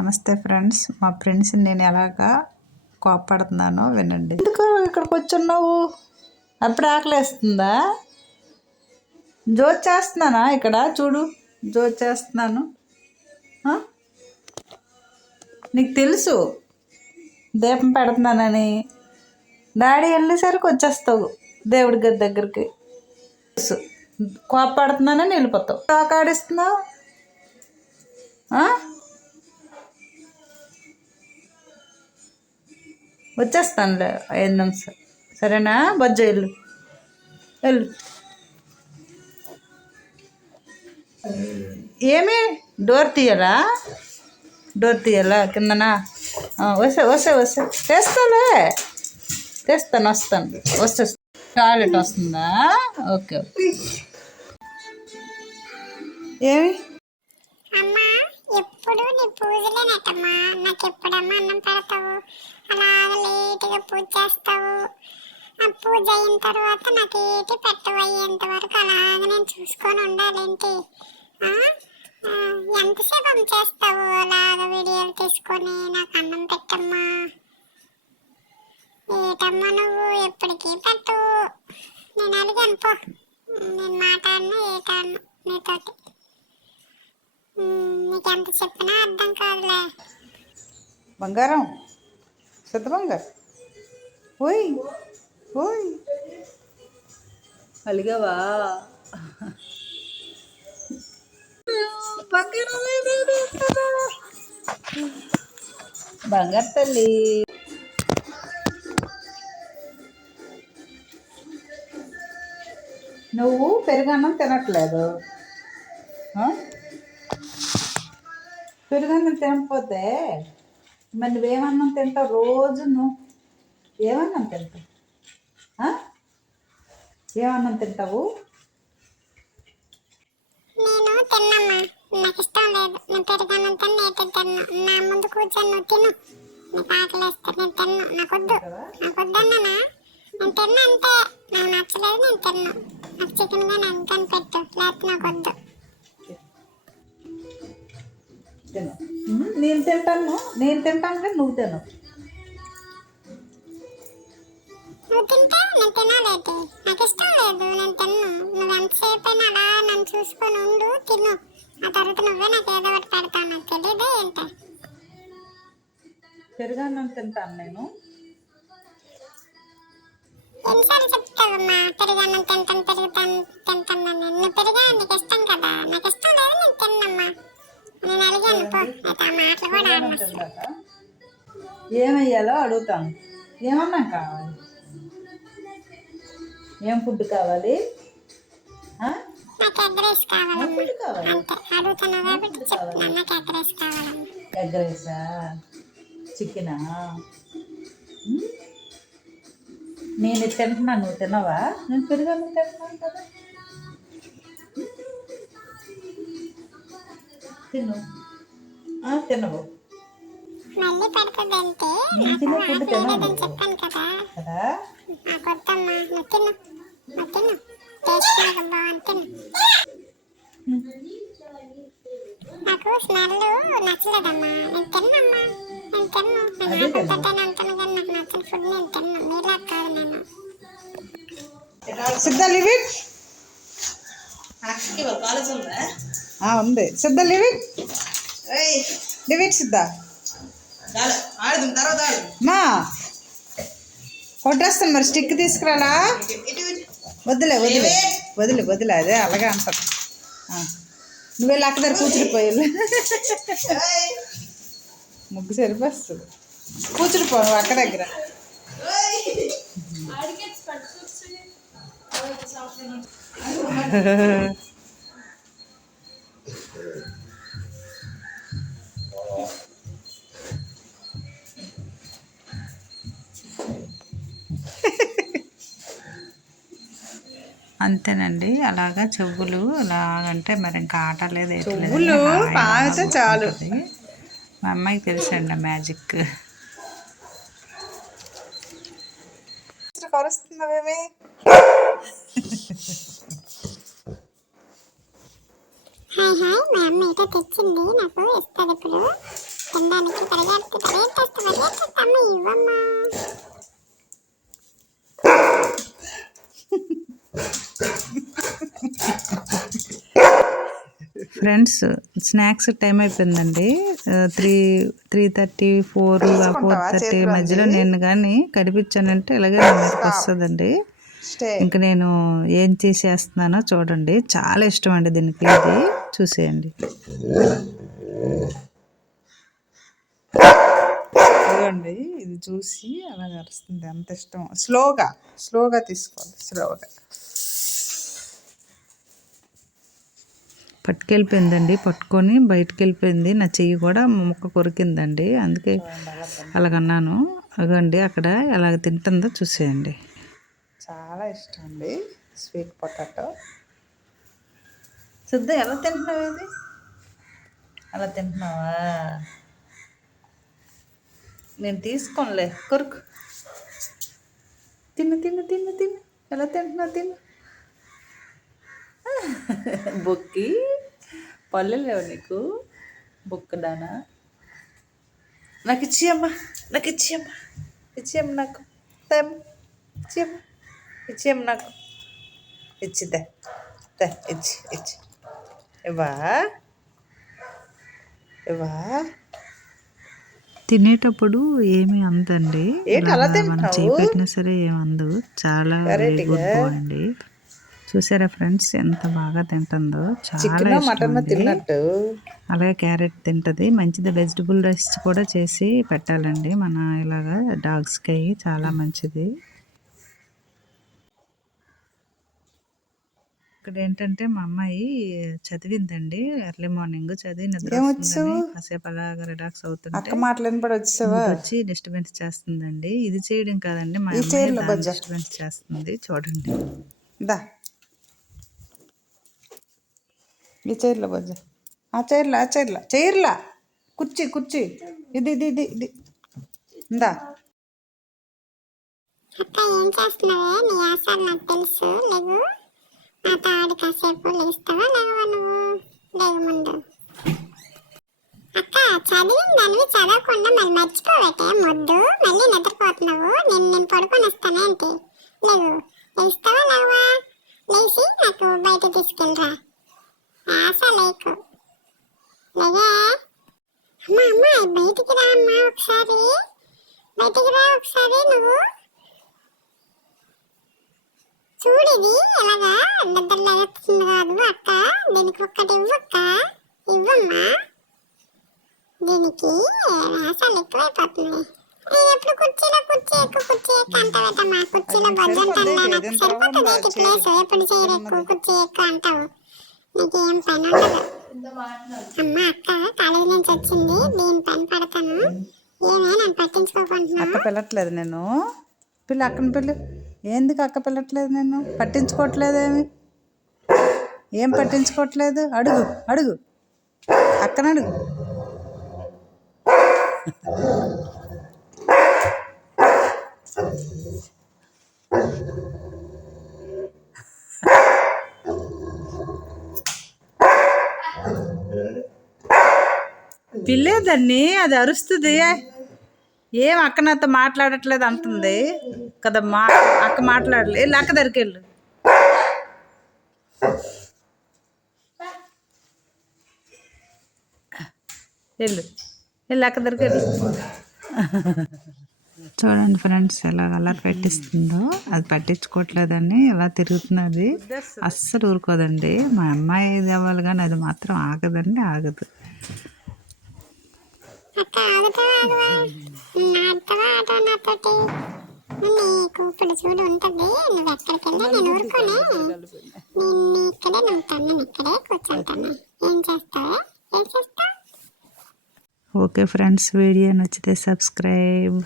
నమస్తే ఫ్రెండ్స్, మా ఫ్రెండ్స్ నేను ఎలాగా కోపడుతున్నానో వినండి. ఎందుకు ఇక్కడికి వచ్చున్నావు? అప్పుడు ఆకలేస్తుందా? జోక్ చేస్తున్నానా? ఇక్కడ చూడు, జోక్ చేస్తున్నాను. నీకు తెలుసు దీపం పెడుతున్నానని. డాడీ వెళ్ళేసరికి వచ్చేస్తావు దేవుడి గది దగ్గరికి. కోపడుతున్నానని వెళ్ళిపోతావు. ఆకాడిస్తున్నావు. వచ్చేస్తానులే 5 నిమిషాలు, సరేనా? బజ్జో వెళ్ళు వెళ్ళు. ఏమి డోర్ తీయాలా? డోర్ తీయాలా కిందనా? వస్తే వస్తే వస్తే తెస్తాలే, తెస్తాను, వస్తాను. టాయిలెట్ వస్తుందా? Okay okay. ఏమి ఎప్పుడు నీ పూజలేనట్టమ్మా. నాకు ఎప్పుడమ్మా అన్నం పెడతావు? అలాగ లేట్గా పూజ చేస్తావు. ఆ పూజ అయిన తర్వాత నాకు ఏటి పెట్టవు అయ్యేంత వరకు అలాగ నేను చూసుకొని ఉండాలేంటి? ఎంతసేపు అమ్మ చేస్తావు అలాగ వీడియోలు తీసుకొని? నాకు అన్నం పెట్టమ్మా. ఏటమ్మా నువ్వు ఎప్పటికీ పెట్టవు. నేను అడిగాను పో, నేను మాట్లాడినా ఏటాను నీతోటి. నీకెంత చెప్పినా అర్థం కాదులే. బంగారం, పెద్ద బంగారు, ఓయ్ ఓయ్, అలిగావా? బంగారు తల్లి, నువ్వు పెరుగన్నం తినట్లేదు. పెరుగన్నం తినకపోతే మరి నువ్వేమన్నం తింటావు? రోజు నువ్వు ఏమన్నం తింటావు? ఏమన్నం తింటావు? నేను తిన్నమ్మా, నాకు ఇష్టం లేదు. నేను పెరుగన్నం తిన్నా, నా ముందు కూర్చొని నువ్వు తిను. నీకు ఆకలిస్తే నేను తిన్ను, నాకొద్దు. నాకొద్దన్నానా? నేను తిన్నా అంతే. నాకు నచ్చలేదు, నేను తిన్నా. నాకు చికెన్ కానీ ఎగ్ కానీ పెట్టు, లేకపోతే నాకొద్దు. తిను. నేను తింటాను కానీ నువ్వు తిను. నువ్వు తింటే నేను తినాలేటి? నాకు ఇష్టం లేదు, నేను తిన్ను. నువ్వు ఎంతసేపు అయినా అలా నన్ను చూసుకొని ఉండు, తిను. ఆ తర్వాత నువ్వే నాకు ఏదో ఒకటి పెడతావు. నాకు తెలియదే ఏంట. పెరుగన్నం తింటాను నేను. ఎన్నిసార్లు చెప్తావమ్మా పెరుగన్నం తింటాను. నువ్వు పెరుగన్నం నీకు ఇష్టం కదా? నాకు ఇష్టం లేదు, నేను తిన్నమ్మా. నేను అడిగాను పో, అయితే ఆ మాటలు కూడా ఆడమస్తా. ఏమయ్యాలో అడుగుతాను. ఏమన్నా కావాలి? ఏం ఫుడ్ కావాలి? నాకు ఎగ్ రైస్ కావాలమ్మా. అంతే, అడుగుతున్నావు కాబట్టి చెప్తున్నాను. నాకు ఎగ్ రైస్ కావాలమ్మా. ఎగ్ రైసా? చికెనా? నేను తింటున్నాను, నువ్వు తినవా? నేను పెరుగన్నం తింటున్నాను కదా, తిను. తినవు. మళ్ళీ పడుతుందంటే నేను తినే ఫుడ్ తినవు చెప్పాను కదా. కదా నాకొద్దమ్మా, నువ్వు తిను. నువ్వు తిను, టేస్ట్ బాగుంది, తిను. నాకు స్మెల్ నచ్చలేదమ్మా, నేను తిన్నమ్మా. నేను తిన్ను, నేను ఆకలితోనే ఉంటాను కానీ నాకు నచ్చిన ఫుడ్ నేను తిన్ను. మీలా కాదు నేను. సిద్ధ లివ్ ఇట్. ఉంది సిద్ధ లివ్ ఇట్. లివ్ ఇట్ సిద్ధ. మా కొట్టేస్తాను మరి, స్టిక్ తీసుకురాలా? వదిలే వదిలే వదిలే వదిలే, అదే అలాగే అంటారు. నువ్వే అక్క దగ్గర కూర్చుడిపోయాలి. ముగ్గు సరిపోస్తుంది. కూర్చుడిపో నువ్వు అక్క దగ్గర. అంతేనండి, అలాగా చెవులు అలాగంటే మరి ఇంకా ఆట లేదు, చాలు. మా అమ్మాయికి తెలుసండి మ్యాజిక్. కరుస్తున్నావేమి? హాయ్ హాయ్, మా అమ్మ అయితే తెచ్చింది, నాకు ఇస్తుంది ఇప్పుడు. తినడానికి పరిగెత్తేస్తా అమ్మ ఇవ్వమ్మా. ఫ్రెండ్స్ స్నాక్స్ టైం అయిపోయిందండి. 3:30, 4:30 మధ్యలో నేను కానీ కనిపించానంటే ఇలాగే నా మీదకి వస్తుందండి. ఇంకా నేను ఏం చేసేస్తున్నానో చూడండి. చాలా ఇష్టం అండి దీనికి, ఇది చూసేయండి. చూడండి ఇది చూసి అలా అరుస్తుంది, అంత ఇష్టం. స్లోగా తీసుకోవాలి, స్లోగా. పట్టుకెళ్ళిపోయిందండి, పట్టుకొని బయటకు వెళ్ళిపోయింది. నా చెయ్యి కూడా ముక్క కొరికిందండి, అందుకే అలాగన్నాను. అదండి అక్కడ ఎలాగ తింటుందో చూసేయండి. చాలా ఇష్టం అండి స్వీట్ పొటాటో. సిద్ధ ఎలా తింటున్నావు? ఇది అలా తింటున్నావా? నేను తీసుకోనులే, కొరుకు. తిను తిను తిను తిను, ఎలా తింటున్నావు? తిను. బొక్కి పళ్ళు లేవు నీకు, బొక్కదానా. నాకు ఇచ్చేయమ్మా, నాకు ఇచ్చేయమ్మా, ఇచ్చేయమ్మ నాకు. ఇచ్చేయమ్మ, ఇచ్చేయమ్మ నాకు. ఇచ్చిద్దా, ఇచ్చి ఇవ్వా. తినేటప్పుడు ఏమి అందండి, మనం చేయి పెట్టినా సరే ఏమందు. చాలా వెరీ గుడ్ బాయ్ అండి. చూసారా ఫ్రెండ్స్ ఎంత బాగా తింటుందో, చాలా తిన్నట్టు. అలాగే క్యారెట్ తింటది, మంచిది. వెజిటబుల్ రైస్ కూడా చేసి పెట్టాలండి మన ఇలాగా డాగ్స్కి, చాలా మంచిది. ఇక్కడ ఏంటంటే మా అమ్మాయి చదివిందండి, ఎర్లీ మార్నింగ్ చదివి నిద్ర వస్తుందని కాసేపు అలాగా రిలాక్స్ అవుతుంటే వచ్చి డిస్టర్బెన్స్ చేస్తుందండి. ఇది చేయడం కాదండి, మా అమ్మాయి డిస్టర్బెన్స్ చేస్తుంది. చూడండి, ఈ చైర్లో బజ్జ, ఆ చైర్లా కుర్చీ ఇది ఇందా. అక్క ఏం చేస్తున్నావే? నీ ఆశలు నాకు తెలుసు. లేవు నాతో ఆడి కాసేపు. లేస్తావా లేవా నువ్వు? లేవు ముందు. అక్క చదివిందానివి చదవకుండా మళ్ళీ మర్చిపోవేటే మొద్దు. మళ్ళీ నిద్రపోతున్నావు. నేను పడుకొని వస్తానేంటి? లేవు, లేస్తావా లేవా? లేచి నాకు బయట తీసుకెళ్ళరా. ఆశ లేకు. లేవే అమ్మా బయటికి రా అమ్మా, బయటికి రా ఒకసారి నువ్వు. చూడిది ఎలాగా నిద్రలేస్తుంది కాదు అక్క. దీనికి ఒక్కటి ఇవ్వక్క, ఇవ్వమ్మా. దీనికి ఆశలు ఎక్కువైపోతున్నాయి. నేను ఎప్పుడు కుర్చీ ఎక్కువ అంటావేటమ్మా. కుర్చీలో బజ్జంటా నాకు సరిపోతుంది ప్లేస్. ఎప్పుడు చైర్ ఎక్కువ కుర్చీ ఎక్కువ అంటావు, నీకేం పని ఉండదు. అమ్మ అక్క కాలేజీ నుంచి వచ్చింది, దీని పని పడతాను. ఏమే నన్ను పట్టించుకోకుండా. అక్క పిల్లట్లేదు నేను. అక్కని పిల్లు. ఎందుకు అక్క పిల్లట్లేదు? నేను పట్టించుకోవట్లేదేమి, ఏం పట్టించుకోవట్లేదు. అడుగు అక్కనడుగు. పిల్లేదాన్ని, అది అరుస్తుంది. ఏం అక్క నాతో మాట్లాడట్లేదు అంటుంది కదమ్మా. అక్క మాట్లాడలేదు, అక్క దగ్గరికి వెళ్ళు. అక్క దగ్గరికి వెళ్ళు. చూడండి ఫ్రెండ్స్ ఎలా అల్లరి పెట్టిస్తుందో. అది పట్టించుకోవట్లేదని ఎలా తిరుగుతున్నది, అస్సలు ఊరుకోదండి. మా అమ్మాయి ఇది అవ్వాలి కానీ అది మాత్రం ఆగదండి, ఆగదు. నీకు ఇప్పుడు చూడు ఉంటుంది. నువ్వు ఎక్కడికి వెళ్ళా నేను ఊరుకోనే. నేను ఇక్కడే ఉంటాను, నేను ఇక్కడే కూర్చుంటాను. ఏం చేస్తావు? ఓకే ఫ్రెండ్స్, వీడియో నచ్చితే సబ్స్క్రైబ్.